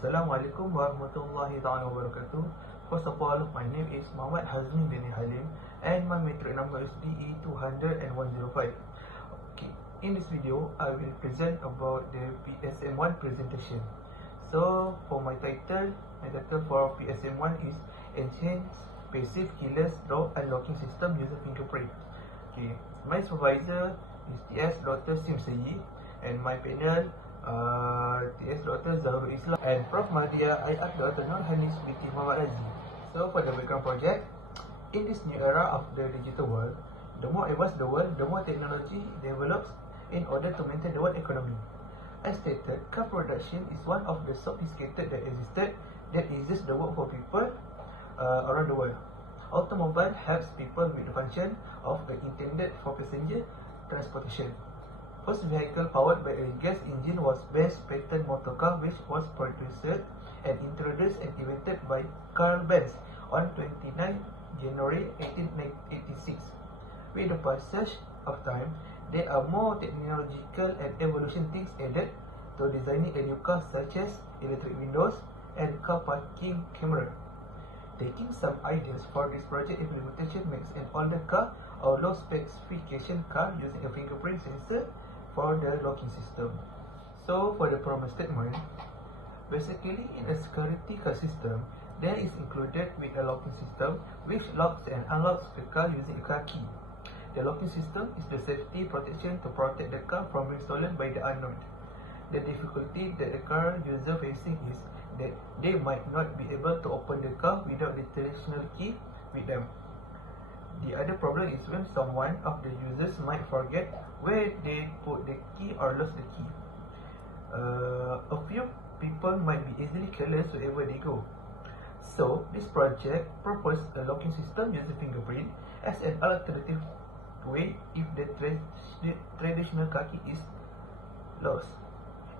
Assalamualaikum warahmatullahi wabarakatuh. First of all, my name is Hazmie bin Halim and my metric number is DE200105. Okay, in this video, I will present about the PSM1 presentation. So, for my title for PSM1 is Enhanced Passive Keyless Door Unlocking System Using Fingerprint. Okay, my supervisor is TS Dr. Simsayi and my panel TS Dr. Zahurul Islam and Prof. Madia Ayat Dr. Nurhanis binti Muhammad Razi. So for the background project, in this new era of the digital world, the more advanced the world, the more technology develops in order to maintain the world economy. As stated, car production is one of the sophisticated that existed that eases the work for people around the world. Automobile helps people with the function of the intended for passenger transportation. First vehicle powered by a gas engine was Benz patent motor car, which was produced and introduced and invented by Carl Benz on 29 January 1886. With the passage of time, there are more technological and evolution things added to designing a new car, such as electric windows and car parking camera. Taking some ideas for this project implementation makes an older car or low specification car using a fingerprint sensor for the locking system. So for the problem statement, basically in a security car system, there is included with a locking system which locks and unlocks the car using a car key. The locking system is the safety protection to protect the car from being stolen by the unknown. The difficulty that the car user facing is that they might not be able to open the car without the traditional key with them. The other problem is when someone of the users might forget where they put the key or lost the key. A few people might be easily careless wherever they go. So, this project proposes a locking system using fingerprint as an alternative way if the traditional car key is lost.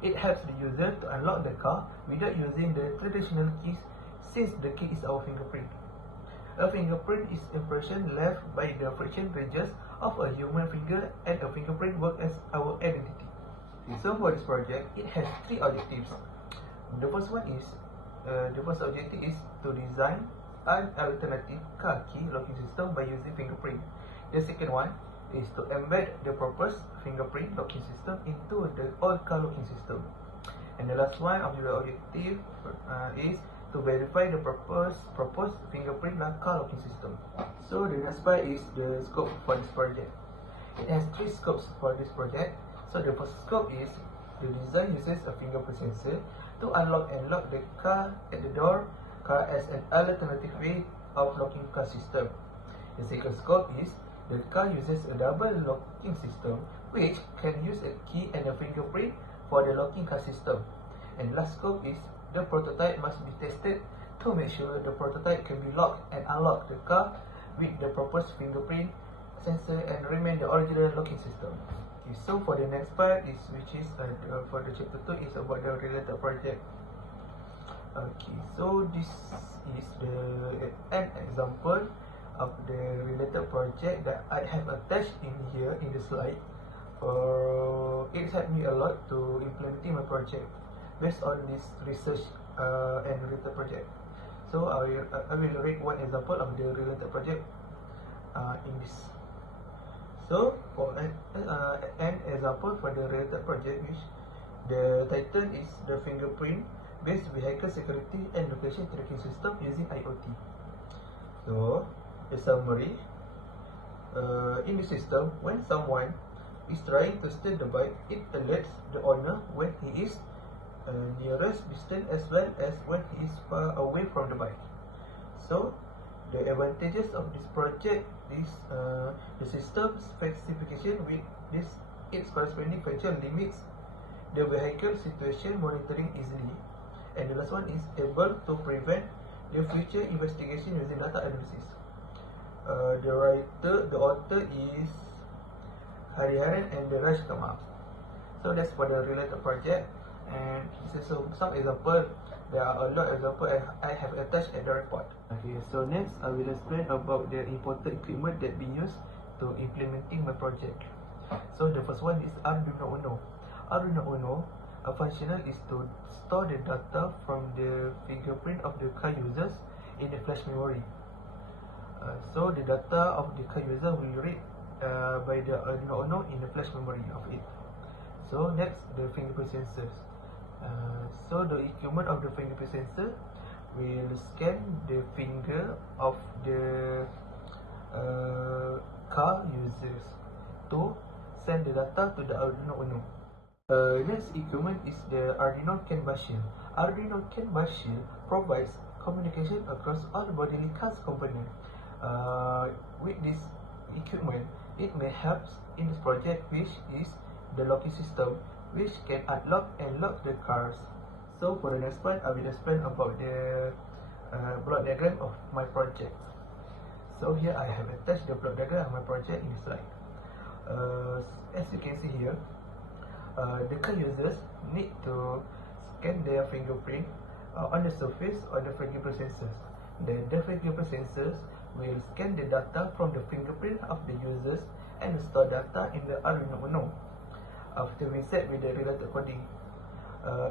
It helps the user to unlock the car without using the traditional keys, since the key is our fingerprint. A fingerprint is impression left by the friction ridges of a human finger, and a fingerprint works as our identity. So for this project, it has three objectives. The first objective is to design an alternative car key locking system by using fingerprint. The second one is to embed the proposed fingerprint locking system into the old car locking system. And the last one of the objective is to verify the proposed fingerprint car locking system. So the next part is the scope for this project. It has three scopes for this project. So the first scope is the design uses a fingerprint sensor to unlock and lock the car at the door car as an alternative way of locking car system. The second scope is the car uses a double locking system which can use a key and a fingerprint for the locking car system. And last scope is the prototype must be tested to make sure the prototype can be locked and unlock the car with the proposed fingerprint sensor and remain the original locking system. Okay, so for the next part is for the chapter 2 is about the related project. Okay, so this is an example of the related project that I have attached in here in the slide. It helped me a lot to implementing my project based on this research and related project. So I will read one example of the related project in this. So for an example for the related project, which the title is the fingerprint based vehicle security and location tracking system using IoT. So the summary, in the system, when someone is trying to steal the bike, it alerts the owner when he is nearest distance as well as when he is far away from the bike. So the advantages of this project is the system specification with its corresponding feature limits the vehicle situation monitoring easily, and the last one is able to prevent the future investigation using data analysis. The author is Hariharan and Raj Kamal. So that's for the related project. And so some example, there are a lot of example I have attached at the report. Okay, so next I will explain about the important equipment that be used to implementing my project. So the first one is Arduino Uno. Arduino Uno A functional is to store the data from the fingerprint of the car users in the flash memory. So the data of the car user will read by the Arduino Uno in the flash memory of it. So next, the fingerprint sensors. So the equipment of the fingerprint sensor will scan the finger of the car users to send the data to the Arduino Uno. Next equipment is the Arduino CAN bus shield. Arduino CAN bus shield provides communication across all bodily car's components. With this equipment, it may help in this project, which is the locking system, which can unlock and lock the cars. So for the next part, I will explain about the block diagram of my project. So here I have attached the block diagram of my project in the slide. As you can see here, the car users need to scan their fingerprint on the surface of the fingerprint sensors. Then the fingerprint sensors will scan the data from the fingerprint of the users and store data in the Arduino Uno. After we set with the related coding,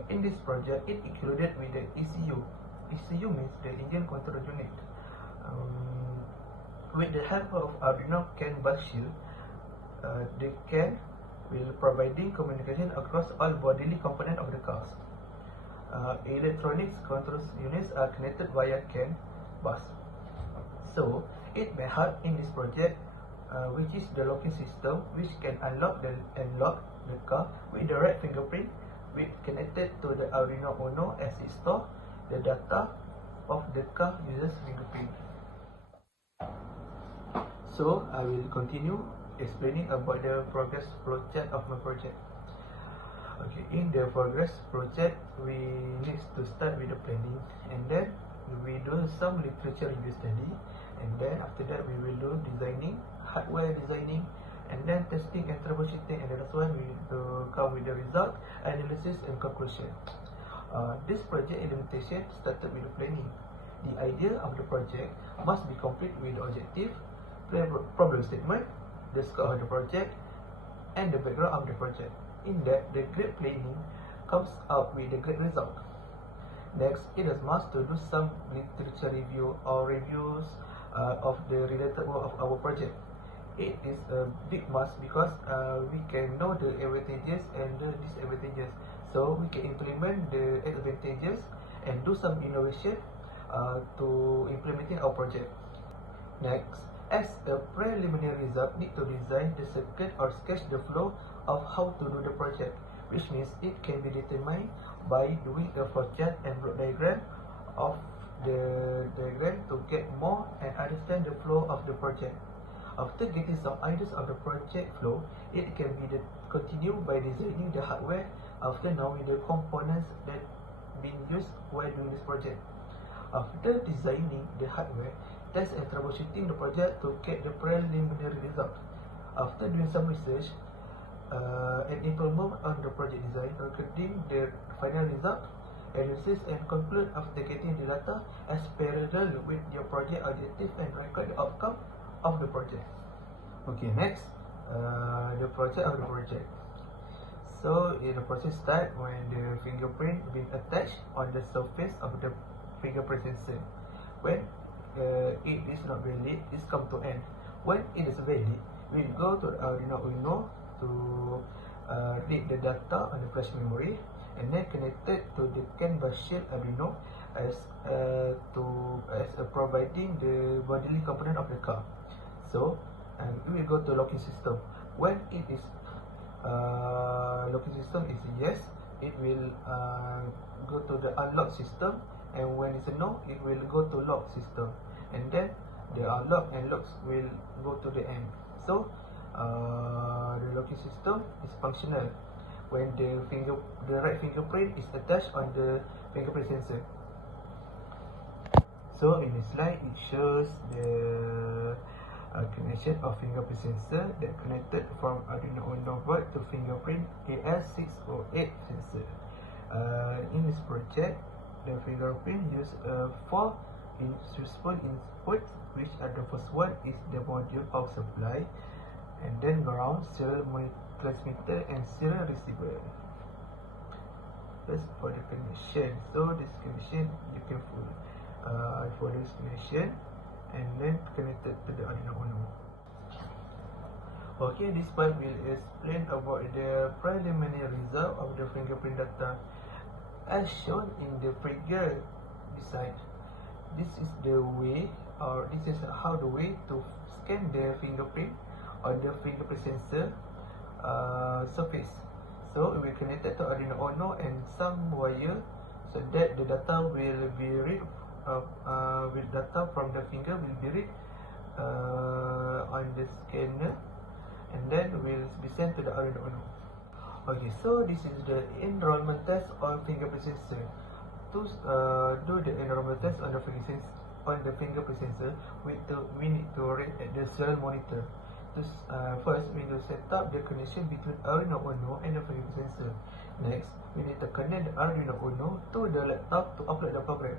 in this project it included with the ECU. ECU means the engine control unit. With the help of Arduino CAN bus shield, the CAN will providing communication across all bodily components of the cars. Electronics control units are connected via CAN bus. So it may help in this project, which is the locking system, which can unlock and lock the car with the right fingerprint, which connected to the Arduino Uno as it store the data of the car user's fingerprint. So I will continue explaining about the progress flowchart of my project. Okay, in the progress flowchart, we need to start with the planning, and then we do some literature review study, and then after that we will do designing, hardware designing, and then testing and troubleshooting, and that's why we come with the result, analysis and conclusion. This project implementation started with the planning. The idea of the project must be complete with the objective, problem statement, the scope of the project, and the background of the project. In that, the great planning comes out with a great result. Next, it is must to do some literature review or reviews of the related work of our project. It is a big must because we can know the advantages and the disadvantages, so we can implement the advantages and do some innovation to implementing our project. Next, as a preliminary result, need to design the circuit or sketch the flow of how to do the project, which means it can be determined by doing a flowchart and block diagram of the diagram to get more and understand the flow of the project. After getting some ideas of the project flow, it can be continued by designing the hardware after knowing the components that being used while doing this project. After designing the hardware, test and troubleshooting the project to get the preliminary result. After doing some research and improvement on the project design, recording the final result, analysis and conclude after getting the data as parallel with your project objective and record the outcome of the project. Okay, next, the project of the project. So the process start when the fingerprint being attached on the surface of the fingerprint sensor. When it is not valid, it's come to end. When it is valid, we go to the Arduino Uno to read the data on the flash memory, and then connected to the CAN bus shield Arduino as providing the bodily component of the car. So we will go to locking system. When it is locking system is yes, it will go to the unlock system, and when it's a no, it will go to lock system, and then the unlock and locks will go to the end. So the locking system is functional when the right fingerprint is attached on the fingerprint sensor. So in the slide, it shows the connection of fingerprint sensor that connected from Arduino Uno board to fingerprint AS608 sensor. In this project, the fingerprint use 4 useful inputs, which are the first one is the module power supply, and then ground, serial transmitter, and serial receiver. First for the connection. So this connection you can follow this connection and then connected to the Arduino Uno. Okay, this part will explain about the preliminary result of the fingerprint data. As shown in the figure beside, this is the way, or this is how the way to scan the fingerprint on the fingerprint sensor surface. So it will connect to Arduino Uno and some wire, so that the data will be read. With data from the finger will be read on the scanner, and then will be sent to the Arduino Uno. Okay, so this is the enrollment test on fingerprint sensor. To do the enrollment test on the fingerprint sensor, we need to read at the serial monitor. First, we need to set up the connection between Arduino Uno and the fingerprint sensor. Next, we need to connect the Arduino Uno to the laptop to upload the program.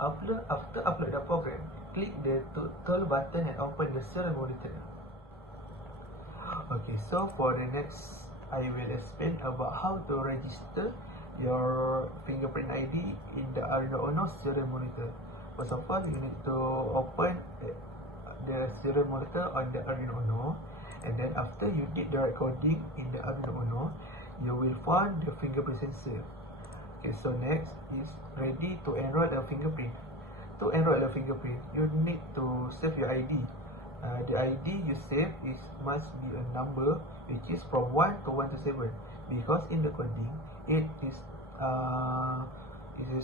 After upload the program, click the toggle button and open the serial monitor. Okay, so for the next, I will explain about how to register your fingerprint ID in the Arduino Uno serial monitor. First of all, you need to open the serial monitor on the Arduino Uno, and then after you did the recording in the Arduino Uno, you will find the fingerprint sensor. Okay, so next is ready to enroll the fingerprint. To enroll the fingerprint, you need to save your ID. The ID you save must be a number which is from 1 to 127, because in the coding it is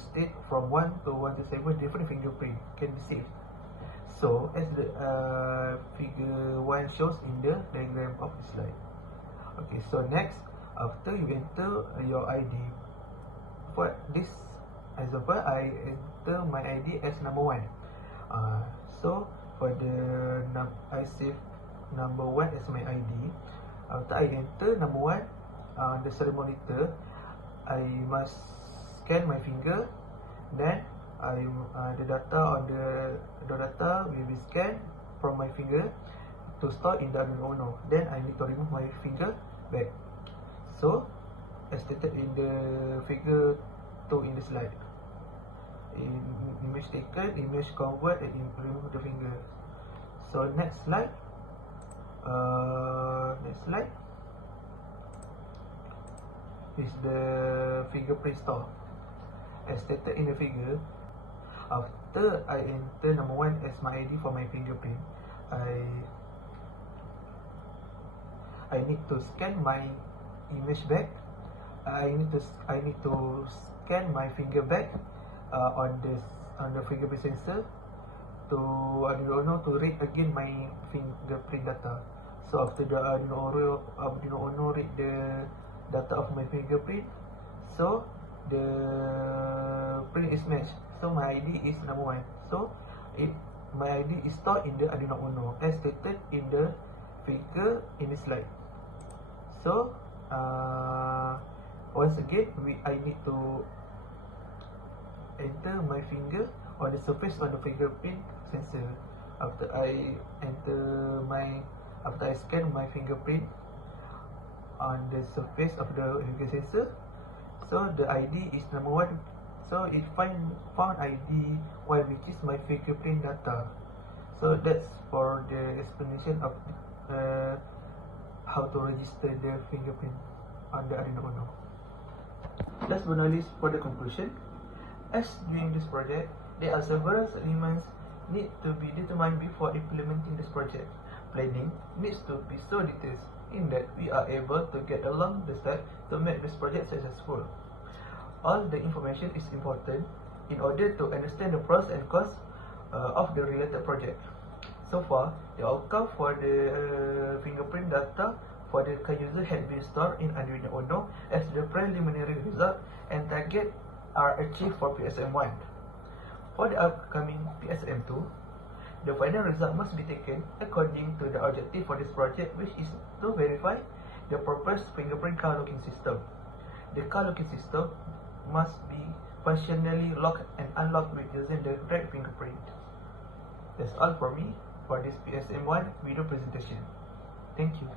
state from 1 to 127 different fingerprint can be saved. So as the figure 1 shows in the diagram of the slide. Okay, so next, after you enter your ID, for this example, I enter my ID as number 1. So for the I save number 1 as my ID. After I enter number 1 on the serial monitor, I must scan my finger. Then the data on the data will be scanned from my finger to store in the Arduino Uno. Then I need to remove my finger back. So as stated in the figure 2 in the slide, image taken, image convert, and remove the finger. So next slide is the fingerprint store. As stated in the figure, after I enter number 1 as my ID for my fingerprint, I need to scan my image back. I need to scan my finger back on the fingerprint sensor to Arduino Uno to read again my fingerprint data. So after the Arduino Uno read the data of my fingerprint, so the print is matched. So my ID is number 1. So my ID is stored in the Arduino Uno as stated in the figure in the slide. So once again, I need to enter my finger on the surface on the fingerprint sensor. After I scan my fingerprint on the surface of the fingerprint sensor, so the ID is number 1. So it found ID 1, which is my fingerprint data. So that's for the explanation of how to register the fingerprint on the Arduino Uno. Last but not least, for the conclusion, as during this project, there are several elements need to be determined before implementing this project. Planning needs to be so detailed in that we are able to get along the step to make this project successful. All the information is important in order to understand the pros and cons of the related project. So far, the outcome for the fingerprint data for the car user had been stored in Arduino Uno as the preliminary result, and target are achieved for PSM1. For the upcoming PSM2, the final result must be taken according to the objective for this project, which is to verify the proposed fingerprint car locking system. The car locking system must be functionally locked and unlocked with using the right fingerprint. That's all for me for this PSM1 video presentation. Thank you.